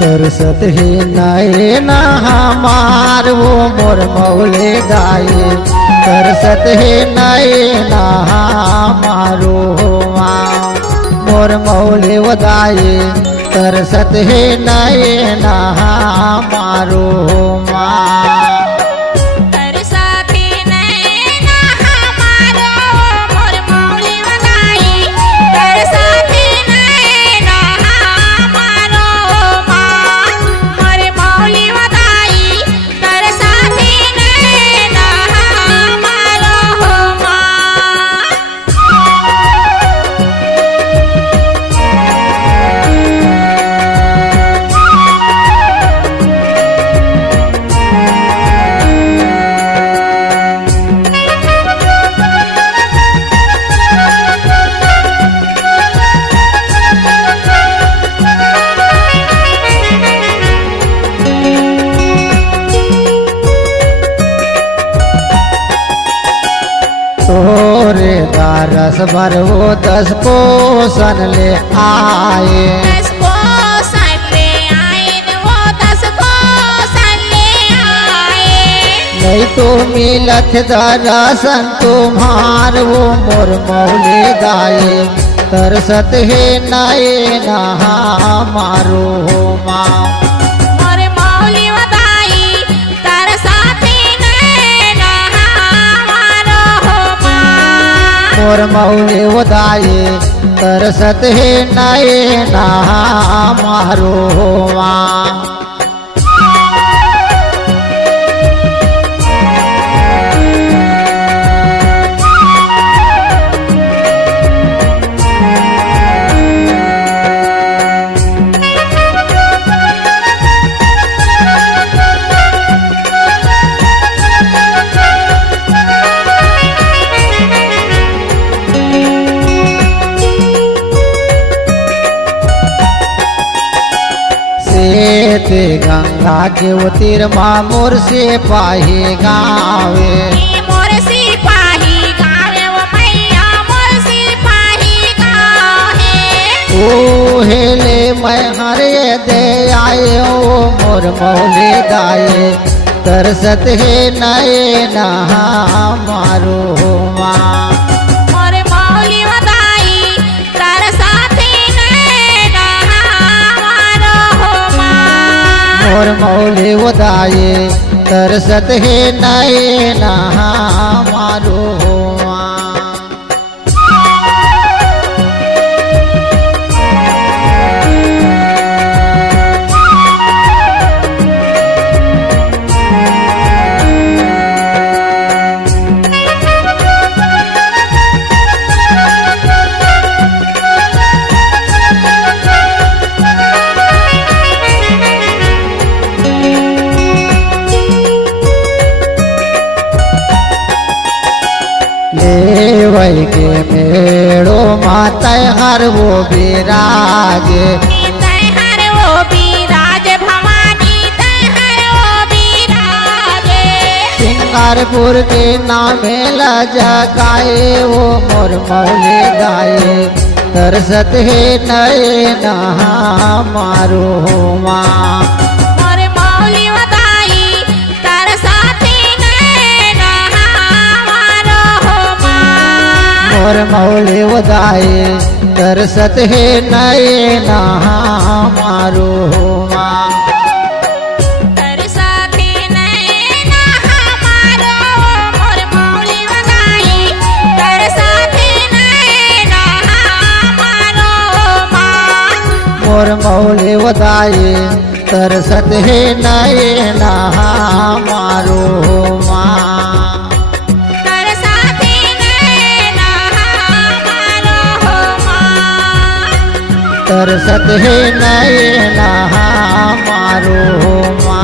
तरसत है नैना हमार वो मोर मौले दाए। तरसत है नैना हमारो मोर मौले वदाए। तरसत है नैना हमारो तोरे दारस भर वो 10 कोसन ले आए। 10 कोसन ले आए वो 10 कोसन ले आए। नहीं तो मिलत दरसन तुम्हार वो मोर मौले दाए। तरसत है नैना हमारो माँ मोर मौले वदाए। तरसत है नैना हमारो ते गंगा के वो तीर मोर से पाही गावे। मोर से पाही गावे वो मैया मोर से पाही गावे। ओ हेले मैं हरे दे आए ओ मोर मौले दाए। तरसत है नैना हमारो माँ मोर मौले वदाए। तरसत है नैना हमारो वही के मेड़ो माता हर वो विराजे। हर वो विराज भवानी हर वो विराजे। सिंगारपुर के नामे लजगाए वो मोर मौले दाए। तरसत है नैना हमारो माँ मोर मौले वदाए। तरसत है नैना हमारो माँ तरसत है नैना हमारो मोर मौले वदाए। तरसत है नैना हमारो माँ मोर मौले वदाए। तरसत है नैना हमारो माँ तरसत है नैना हमारो माँ।